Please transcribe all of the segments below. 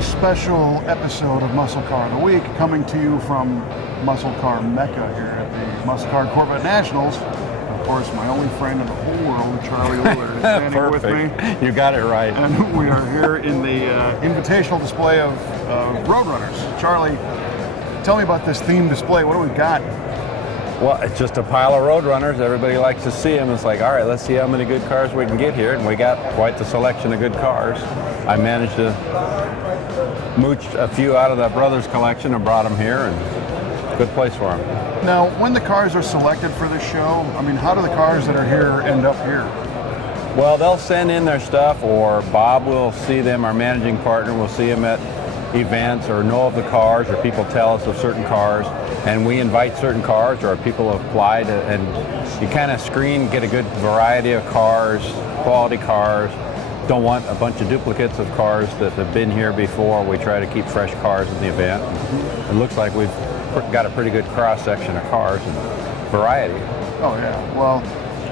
very special episode of Muscle Car of the Week, coming to you from Muscle Car Mecca here at the Muscle Car Corvette Nationals. Of course, my only friend in the whole world, Charlie Uller, is standing with me. You got it right. And we are here in the invitational display of Roadrunners. Charlie, tell me about this theme display. What do we got? Well, it's just a pile of Roadrunners. Everybody likes to see them. It's like, all right, let's see how many good cars we can get here. And we got quite the selection of good cars. I managed to mooch a few out of that Brothers collection and brought them here, and good place for them. Now, when the cars are selected for this show, I mean, how do the cars that are here end up here? Well, they'll send in their stuff, or Bob will see them, our managing partner will see them at events or know of the cars, or people tell us of certain cars, and we invite certain cars, or people apply to, and you kind of screen, get a good variety of cars, quality cars. Don't want a bunch of duplicates of cars that have been here before. We try to keep fresh cars in the event. It looks like we've got a pretty good cross-section of cars and variety. Oh yeah, well,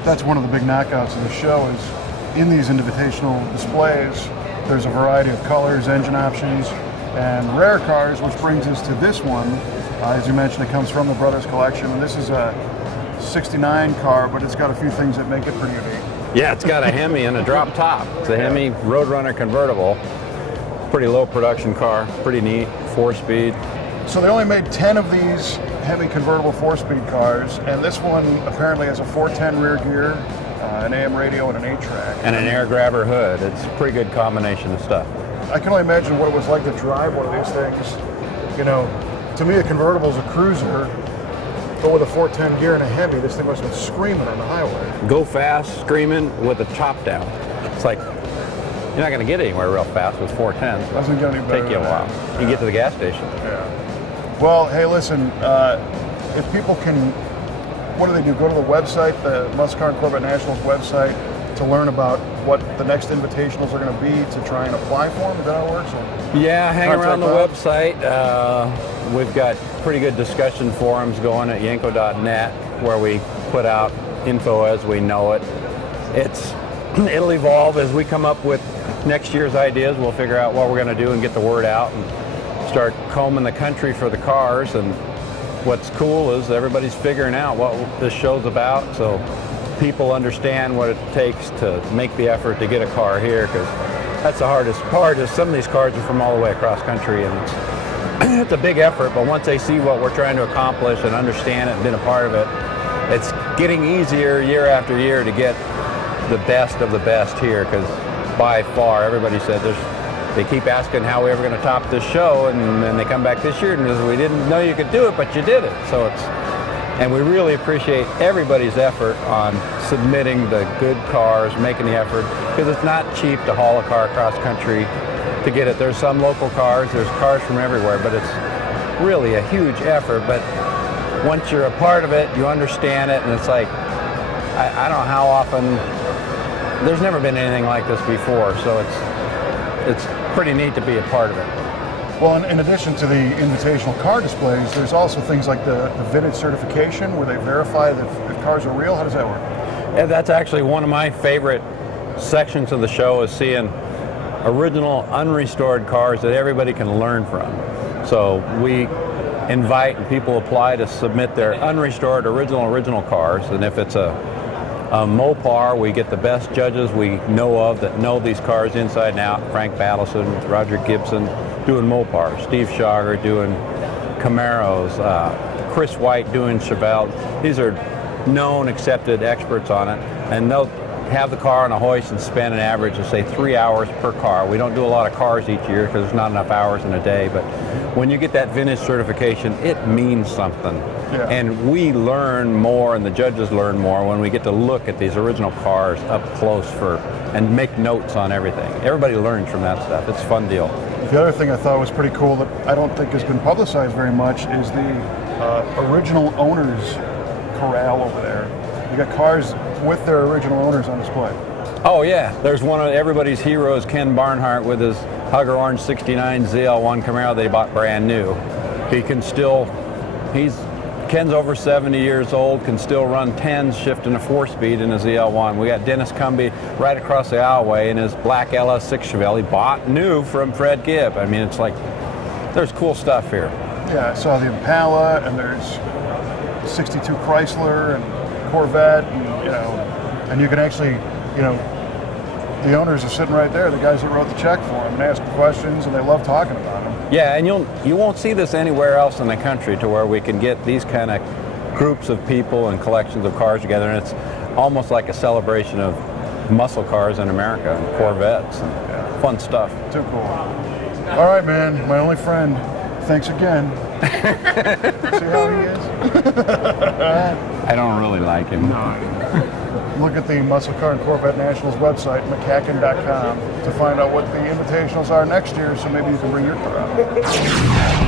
that's one of the big knockouts of the show is in these invitational displays, there's a variety of colors, engine options, and rare cars, which brings us to this one. As you mentioned, it comes from the Brothers collection, and this is a 69 car, but it's got a few things that make it pretty unique. Yeah, it's got a Hemi and a drop top. It's a Hemi Roadrunner convertible. Pretty low production car, pretty neat, 4-speed. So they only made 10 of these Hemi convertible 4-speed cars, and this one apparently has a 410 rear gear, an AM radio, and an 8-track. And an air grabber hood. It's a pretty good combination of stuff. I can only imagine what it was like to drive one of these things. You know, to me a convertible is a cruiser, but with a 410 gear and a Hemi, this thing must have been screaming on the highway. Go fast, screaming with a chop down. It's like, you're not going to get anywhere real fast with 410s. Doesn't get any better. Take you a while. You can get to the gas station. Yeah. Well, hey, listen, if people can, what do? Go to the website, the Muscle Car Corvette Nationals website, to learn about what the next invitationals are going to be to try and apply for them? Is that how it works? Or yeah, hang around the website. We've got pretty good discussion forums going at yanko.net where we put out info as we know it. It'll evolve as we come up with next year's ideas. We'll figure out what we're going to do and get the word out and start combing the country for the cars. And what's cool is everybody's figuring out what this show's about, so people understand what it takes to make the effort to get a car here, because that's the hardest part. Is some of these cars are from all the way across country, and it's a big effort, but once they see what we're trying to accomplish and understand it and been a part of it, it's getting easier year after year to get the best of the best here, because by far everybody said they keep asking how we're ever going to top this show, and then they come back this year and we didn't know you could do it, but you did it. So and we really appreciate everybody's effort on submitting the good cars, making the effort, because it's not cheap to haul a car across country to get it. There's some local cars, there's cars from everywhere, but it's really a huge effort. But once you're a part of it, you understand it, and it's like, I don't know how often, there's never been anything like this before, so it's pretty neat to be a part of it. Well, in addition to the invitational car displays, there's also things like the vintage certification, where they verify that if cars are real. How does that work? Yeah, that's actually one of my favorite sections of the show, is seeing original, unrestored cars that everybody can learn from. So we invite and people apply to submit their unrestored, original cars, and if it's a Mopar, we get the best judges we know of that know these cars inside and out. Frank Battleson, Roger Gibson doing Mopar, Steve Schauger doing Camaros, Chris White doing Chevelle. These are known, accepted experts on it, and they'll have the car on a hoist and spend an average of, say, 3 hours per car. We don't do a lot of cars each year because there's not enough hours in a day, but when you get that vintage certification, it means something. Yeah. And we learn more, and the judges learn more when we get to look at these original cars up close and make notes on everything. Everybody learns from that stuff. It's a fun deal. The other thing I thought was pretty cool that I don't think has been publicized very much is the original owners corral over there. You got cars with their original owners on display. Oh yeah, there's one of everybody's heroes, Ken Barnhart, with his Hugger Orange 69 ZL1 Camaro they bought brand new. He can still, he's Ken's over 70 years old, can still run 10s, shifting a 4-speed in his EL1. We got Dennis Cumby right across the aisleway in his black LS6 Chevelle he bought new from Fred Gibb. I mean, it's like, there's cool stuff here. Yeah, I saw the Impala, and there's 62 Chrysler and Corvette, and, you know, and you can actually, you know, the owners are sitting right there, the guys that wrote the check for them, and ask questions, and they love talking about them. Yeah, and you won't see this anywhere else in the country, to where we can get these kind of groups of people and collections of cars together, and it's almost like a celebration of muscle cars in America, and Corvettes, and fun stuff. Too cool. All right, man, my only friend, thanks again. See how he is? I don't really like him. No. Look at the Muscle Car and Corvette Nationals website, McCacken.com, to find out what the invitationals are next year, so maybe you can bring your car out.